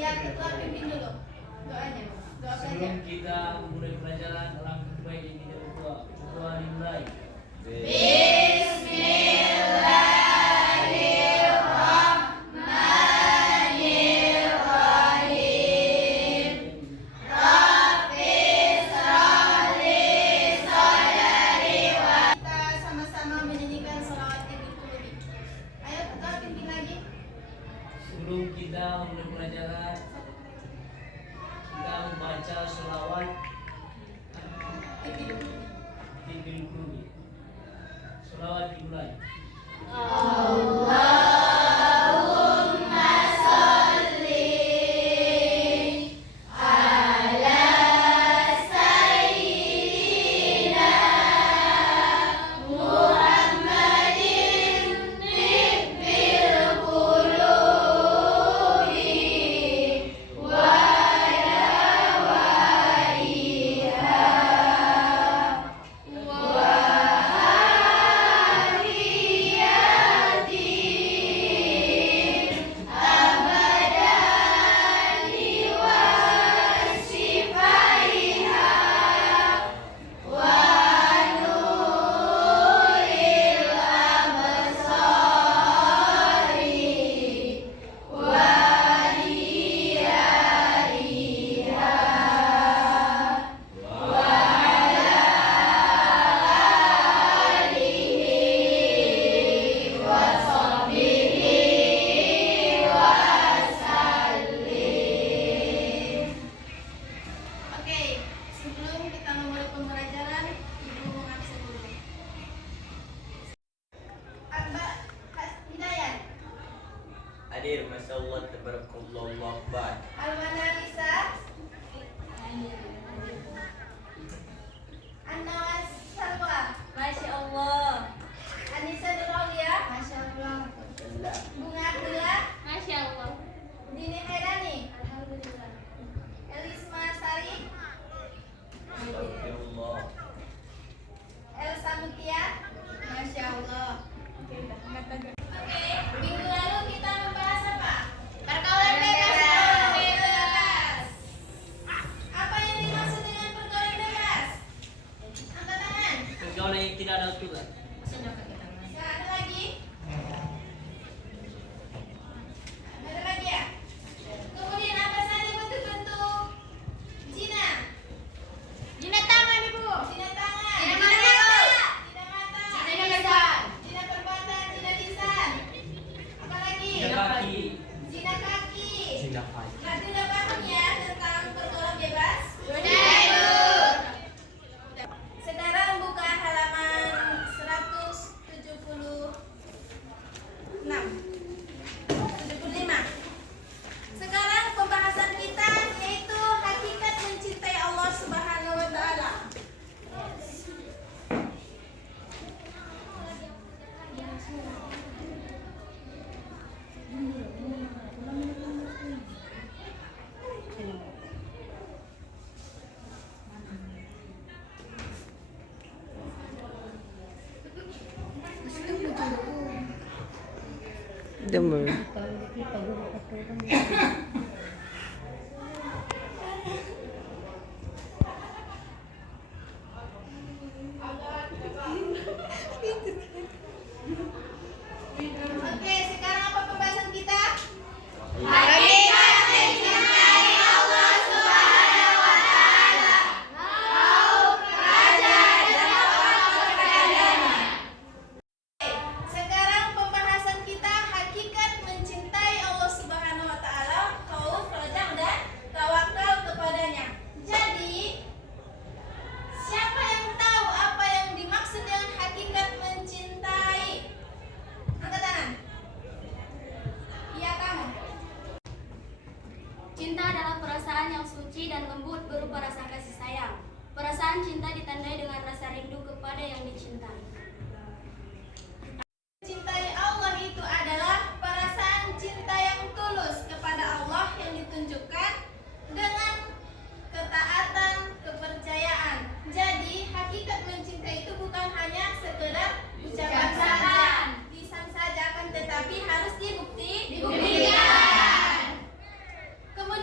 Ya, ketua pimpin dulu doanya. Doa Sebelum kita memulai pelajaran, alangkah baik ini ketua dimulai. Kita sama-sama menyanyikan sholawat Idul Fitri. Ayo ketua pimpin lagi. Sebelum kita memulai pelajaran, kita membaca sholawat Idul Fitri. Sholawat dimulai. Oke, sebelum kita memulai pembelajaran, Ibu mengabsen dulu. Mbak Hidayat, Hadir, Masya Allah, Tabarakallah, Allahu Akbar. Almana Lisa, Annawas Salwa, Masya Allah. Anissa Nuraulia, Masya Allah, Bunga Abdullah, Masya Allah. Dini Hairani, Alhamdulillah. Elisma Sari, Astagfirullah. Elsa Mutia, Masya Allah. Oke, minggu lalu kita membahas apa? Pergaulan bebas. Apa yang dimaksud dengan pergaulan bebas? Angkat tangan. Pergaulan yang tidak ada aturan. Nggak ada lagi? Nggak ada lagi ya? Kemudian apa saja bentuk-bentuk zina? Zina tangan, Ibu. Zina tangan, Zina zina mata, zina mata, zina lisan, zina perbuatan, zina lisan. Apa lagi? Zina kaki. Zina kaki. Zina kaki. Nah, sudah paham ya tentang pergaulan bebas? Sudah, Ibu. Sekarang buka halaman 176. Sekarang pembahasan kita yaitu hakikat mencintai Allah Subhanahu wa taala. Demam. Oke, sekarang apa pembahasan kita? Hakikat mencintai Allah Subhanahu wa taala. Kaum raja dan wakil rajanya. Sekarang pembahasan kita hakikat mencintai Allah Subhanahu wa taala, khauf, raja dan tawakal kepadanya. Jadi, siapa yang tahu apa yang dimaksud dengan hakikat mencintai? Angkat tangan. Iya, kamu. Cinta adalah perasaan yang suci dan lembut berupa rasa kasih sayang. Perasaan cinta ditandai dengan rasa rindu kepada yang dicintai. Cintai Allah itu adalah perasaan cinta yang tulus kepada Allah yang ditunjukkan dengan ketaatan, kepercayaan. Jadi hakikat mencintai itu bukan hanya sekedar ucapan saja, lisan saja, akan tetapi harus dibuktikan. Kemudian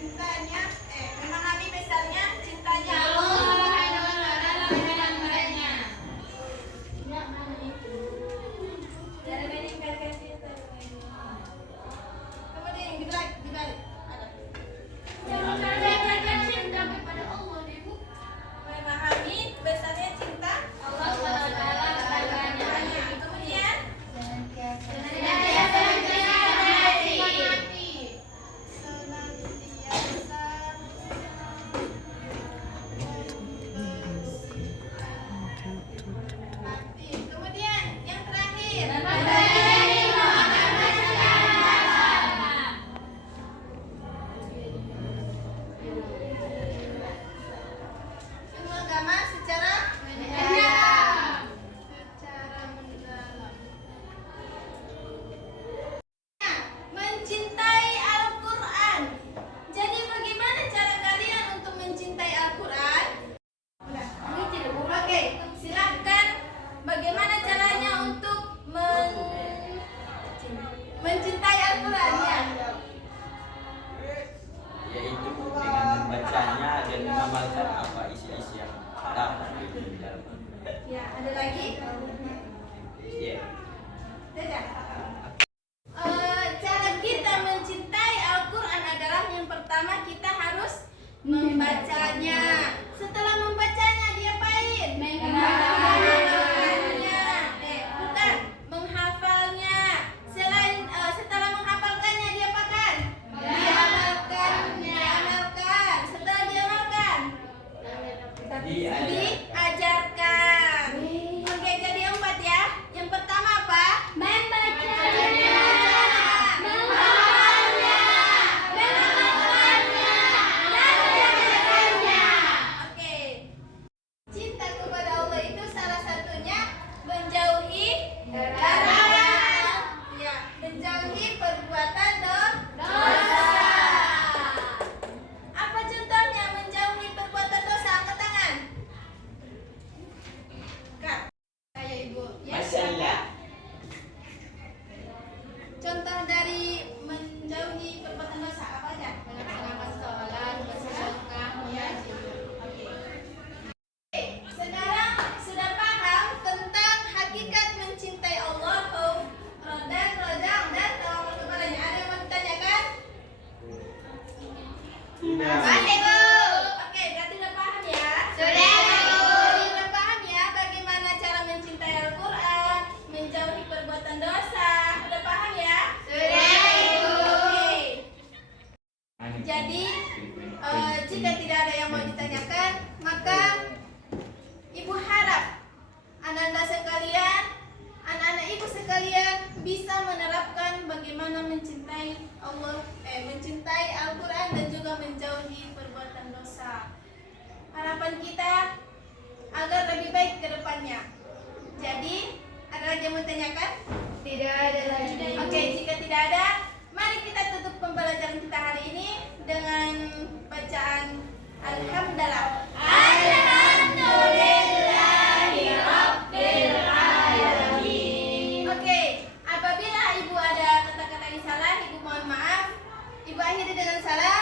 cintanya, memahami besarnya cintanya Allah Allah. Subhanahu wa Ta'ala kepada hambanya. Kemudian yang dibalik, ada. Menunjukkan cinta kepada Allah, Ibu. Memahami besarnya cinta Allah Subhanahu wa Ta'ala kepada hambanya. Kemudian Senantiasa menghormati. senantiasa membersihkan. Kemudian yang terakhir, Memperbaiki memakan masalah. ilmu agama secara Mendalam. mendalam. Mencintai Al-Quran. Jadi bagaimana cara kalian untuk mencintai Al-Quran? Oke, silahkan. Bagaimana caranya untuk mencintai Al-Quran ya? Yaitu dengan membacanya dan mengamalkan apa isi-isi yang terdapat di dalam. Ya, ada lagi? Ya. Tidak. Cara kita mencintai Al-Quran adalah yang pertama kita harus membacanya. Setelah membacanya diapain? Menghafalnya. Bukan menghafalnya. Setelah menghafalkannya diapakan? Diamalkan. Setelah diamalkan diajarkan. Oke, jadi 4 ya. Yang pertama apa? Membacanya. Menghafalnya. Mengamalkannya. Dan menjalankannya. Oke. Cinta kepada Allah itu salah satunya menjauhi larangan. Ya, menjauhi perbuatan dosa. Apa contohnya menjauhi perbuatan dosa? Angkat tangan. Kak. Saya Ibu. Ya. Masalah. Contoh dari menjauhi perbuatan dosa apa aja? Melaksanakan sholat, bersedekah, mengaji. Oke, sekarang sudah paham tentang hakikat mencintai Allah, khauf, dan roja dan tawakal kepadanya. Ada yang mau ditanyakan? Tidak. Masih Bu. Oke, berarti udah paham ya? Sudah, Bu. Jadi udah paham ya bagaimana cara mencintai Al-Quran, menjauhi perbuatan dosa. Udah paham ya? Sudah, Ibu. Oke. Jadi jika tidak ada yang mau ditanyakan, maka Ibu harap anak-anak sekalian, anak-anak Ibu sekalian bisa menerapkan bagaimana mencintai Allah, mencintai Al-Quran dan juga menjauhi perbuatan dosa. Harapan kita agar lebih baik ke depannya. Jadi, ada lagi yang mau ditanyakan? Tidak ada lagi. Oke, jika tidak ada, mari kita tutup pembelajaran kita hari ini dengan bacaan Alhamdulillah. Alhamdulillahirabbil alamin. Oke, apabila Ibu ada kata-kata yang salah, Ibu mohon maaf. Ibu akhiri dengan salam.